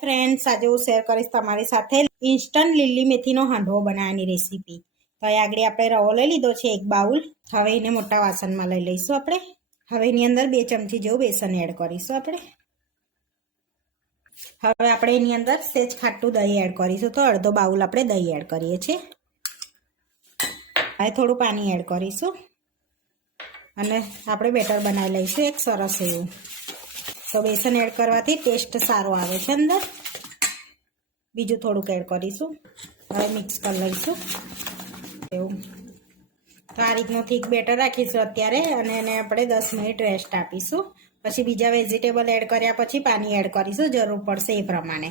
Friends આજે હું share કરીશ તમારી સાથે ઇન્સ્ટન્ટ લીલી મેથીનો હાંડવો બનાવવાની રેસીપી તો અહીં આગળ આપણે રવો લઈ લીધો છે એક બાઉલ. હવે એને મોટા વાસણમાં લઈ લઈશું આપણે. હવે એની અંદર બે ચમચી જેવું બેસન એડ કરીશું આપણે. હવે આપણે એની અંદર સેજ ખાટું દહીં એડ કરીશું. તો અડધો બાઉલ આપણે દહીં એડ કરીએ છીએ. હવે થોડું પાણી એડ કરીશું. અને આપણે બેટર બનાવી લઈશું એક સરસ એવું. તો બેસન એડ કરવાથી ટેસ્ટ સારો આવે છે અંદર. બીજું થોડુંક એડ કરીશું. હવે મિક્સ કરી લઈશું. એવું. તો આ રીતનું થીક બેટર રાખીશું અત્યારે અને એને આપણે દસ મિનિટ રેસ્ટ આપીશું. પછી બીજા વેજીટેબલ એડ કર્યા પછી પાણી એડ કરીશું. જરૂર પડશે એ પ્રમાણે.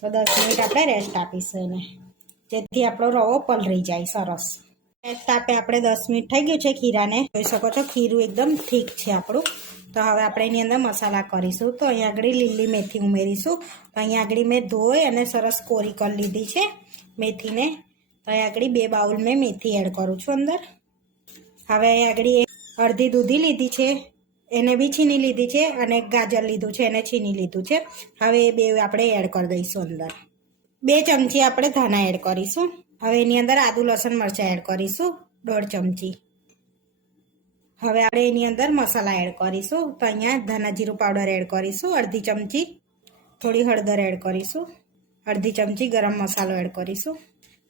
તો દસ મિનિટ આપણે રેસ્ટ આપીશું એને. જેથી આપણો રવો પલળી જાય સરસ. તાપે આપણે દસ મિનિટ થઈ ગયું છે ખીરાને. જોઈ શકો છો ખીરું એકદમ ઠીક છે આપણું. તો હવે આપણે એની અંદર મસાલા કરીશું. તો અહીંયા આગળ લીલી મેથી ઉમેરીશું. તો અહીંયા આગળ મેં ધોઈ અને સરસ કોરી કરી લીધી છે મેથીને. તો અહીંયા આગળ બે બાઉલ મેં મેથી એડ કરું છું અંદર. હવે અહીંયા આગળ અડધી દૂધી લીધી છે. એને બી છીની લીધી છે અને ગાજર લીધું છે, એને છીની લીધું છે. હવે એ બે આપણે એડ કરી દઈશું અંદર. બે ચમચી આપણે ધાણા એડ કરીશું. હવે એની અંદર આદુ, લસણ, મરચાં એડ કરીશું. દોઢ ચમચી. હવે આપણે એની અંદર મસાલા એડ કરીશું. તો અહીંયા ધાના જીરું પાવડર એડ કરીશું, અડધી ચમચી થોડી હળદર એડ કરીશું, અડધી ચમચી ગરમ મસાલો એડ કરીશું,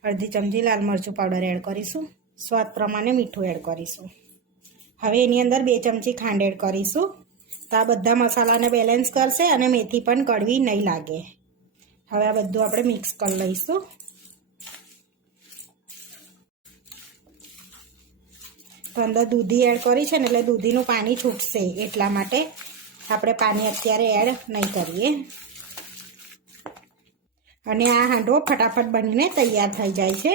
અડધી ચમચી લાલ મરચું પાવડર એડ કરીશું, સ્વાદ પ્રમાણે મીઠું એડ કરીશું. હવે એની અંદર બે ચમચી ખાંડ એડ કરીશું. તો આ બધા મસાલાને બેલેન્સ કરશે અને મેથી પણ કડવી નહીં લાગે. હવે આ બધું આપણે મિક્સ કરી લઈશું. તો અંદર દૂધી એડ કરી છે ને એટલે દૂધીનું પાણી છૂટશે એટલા માટે આપણે પાણી અત્યારે એડ નહીં કરીએ. અને આ હાંડવો ફટાફટ બનીને તૈયાર થઈ જાય છે.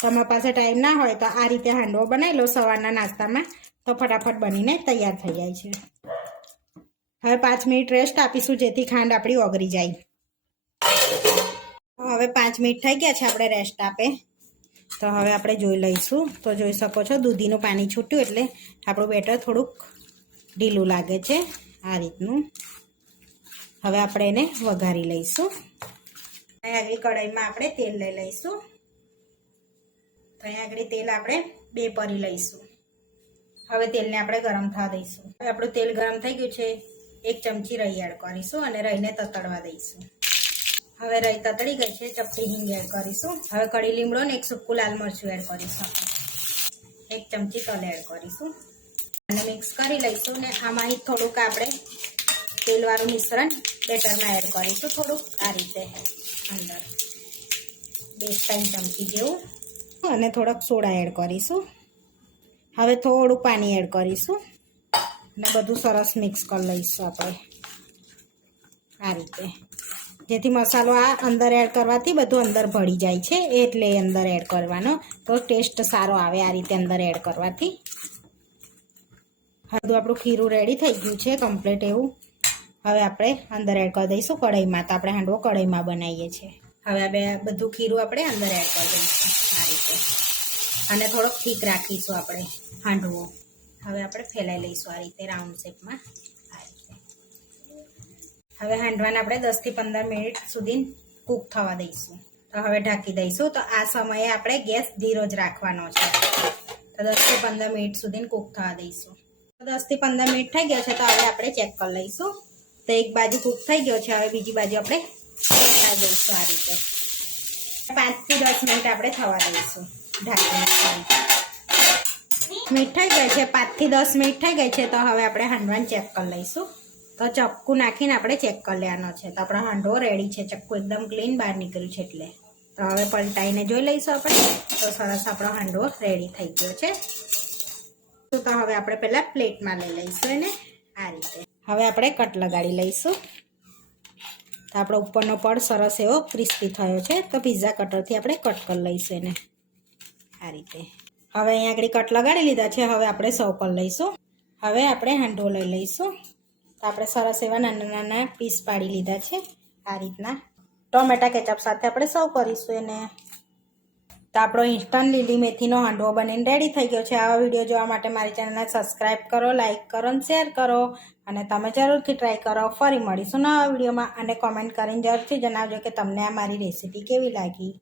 તમારા પાસે ટાઈમ ના હોય તો આ રીતે હાંડવો બનાવી લો સવારના નાસ્તામાં તો ફટાફટ બનીને તૈયાર થઈ જાય છે. હવે પાંચ મિનિટ રેસ્ટ આપીશું જેથી ખાંડ આપણી ઓગળી જાય. હવે પાંચ મિનિટ થઈ ગયા છે, આપણે રેસ્ટ આપે. તો હવે આપણે જોઈ લઈશું. તો જોઈ શકો છો, દૂધીનું પાણી છૂટ્યું એટલે આપણું બેટર થોડુંક ઢીલું લાગે છે આ રીતનું. હવે આપણે એને વઘારી લઈશું. અહીંયા આગળ કઢાઈમાં આપણે તેલ લઈ લઈશું. તો અહીંયા આગળ તેલ આપણે બે પરી લઈશું. હવે તેલને આપણે ગરમ થવા દઈશું. હવે આપણું તેલ ગરમ થઈ ગયું છે. એક ચમચી એડ કરીશું અને રહીને તતડવા દઈશું. હવે રાયતા તળી ગઈ છે, ચપટી હિંગ એડ કરીશું. હવે કડી લીમડો ને એક સૂકું લાલ મરચું એડ કરીશું. એક ચમચી તલ એડ કરીશું. અને મિક્સ કરી લઈશું ને આમાં થોડુંક આપણે તેલવાળું મિશ્રણ બેટરમાં એડ કરીશું થોડુંક આ રીતે અંદર. બે ત્રણ ચમચી જેવું. અને થોડોક સોડા એડ કરીશું. હવે થોડું પાણી એડ કરીશું. ને બધું સરસ મિક્સ કરી લઈશું આપણે. આ રીતે. જેથી મસાલો આ અંદર એડ કરવાથી બધું અંદર ભળી જાય છે. એટલે અંદર એડ કરવાનો તો ટેસ્ટ સારો આવે આ રીતે અંદર એડ કરવાથી. બધું આપણું ખીરું રેડી થઈ ગયું છે કમ્પ્લીટ એવું. હવે આપણે અંદર એડ કરી દઈશું કઢાઈમાં. તો આપણે હાંડવો કઢાઈમાં બનાવીએ છીએ. હવે આ બે બધું ખીરું આપણે અંદર એડ કરી દઈશું આ રીતે. અને થોડોક ઠીક રાખીશું આપણે હાંડવો. હવે આપણે ફેલાઈ લઈશું આ રીતે રાઉન્ડ શેપમાં હવે હાંડવાને આપણે દસથી પંદર મિનિટ સુધી કૂક થવા દઈશું. તો હવે ઢાંકી દઈશું. તો આ સમયે આપણે ગેસ ધીરો જ રાખવાનો છે. તો દસથી પંદર મિનિટ સુધી કૂક થવા દઈશું. તો દસથી પંદર મિનિટ થઈ ગયો છે તો હવે આપણે ચેક કરી લઈશું. તો એક બાજુ કૂક થઈ ગયો છે. હવે બીજી બાજુ આપણે ખાઈ દઈશું આ રીતે. પાંચથી દસ મિનિટ આપણે થવા દઈશું ઢાંકી મિનિટ થઈ ગઈ છે. પાંચથી દસ મિનિટ થઈ ગઈ છે. તો હવે આપણે હાંડવાને ચેક કરી લઈશું. તો ચક્કુ નાખીને આપણે ચેક કરી લેવાનો છે. તો આપણો હાંડવો રેડી છે. ચક્કુ એકદમ ક્લીન બહાર નીકળ્યું છે એટલે. તો હવે પલટાઈને જોઈ લઈશું આપણે. તો સરસ આપણો હાંડવો રેડી થઈ ગયો છે. તો હવે આપણે પહેલાં પ્લેટમાં લઈ લઈશું એને. આ રીતે. હવે આપણે કટ લગાડી લઈશું. તો આપણો ઉપરનો પડ સરસ એવો ક્રિસ્પી થયો છે. તો પિઝા કટરથી આપણે કટ કરી લઈશું એને. આ રીતે. હવે અહીંયા આગળ કટ લગાડી લીધા છે. હવે આપણે સર્વ કરી લઈશું. હવે આપણે હાંડવો લઈ લઈશું. તો આપણે સરસ એવા નાના નાના પીસ પાડી લીધા છે આ રીતના. ટોમેટા કેચઅપ સાથે આપણે સર્વ કરીશું એને. તો આપણો ઇન્સ્ટન્ટ લીલી મેથીનો હાંડવો બનીને રેડી થઈ ગયો છે. આવા વીડિયો જોવા માટે મારી ચેનલને સબસ્ક્રાઈબ કરો લાઇક કરો અને શેર કરો. અને તમે જરૂરથી ટ્રાય કરો. ફરી મળીશું નવા વિડીયોમાં અને કોમેન્ટ કરીને જરૂરથી જણાવજો કે તમને આ મારી રેસીપી કેવી લાગી.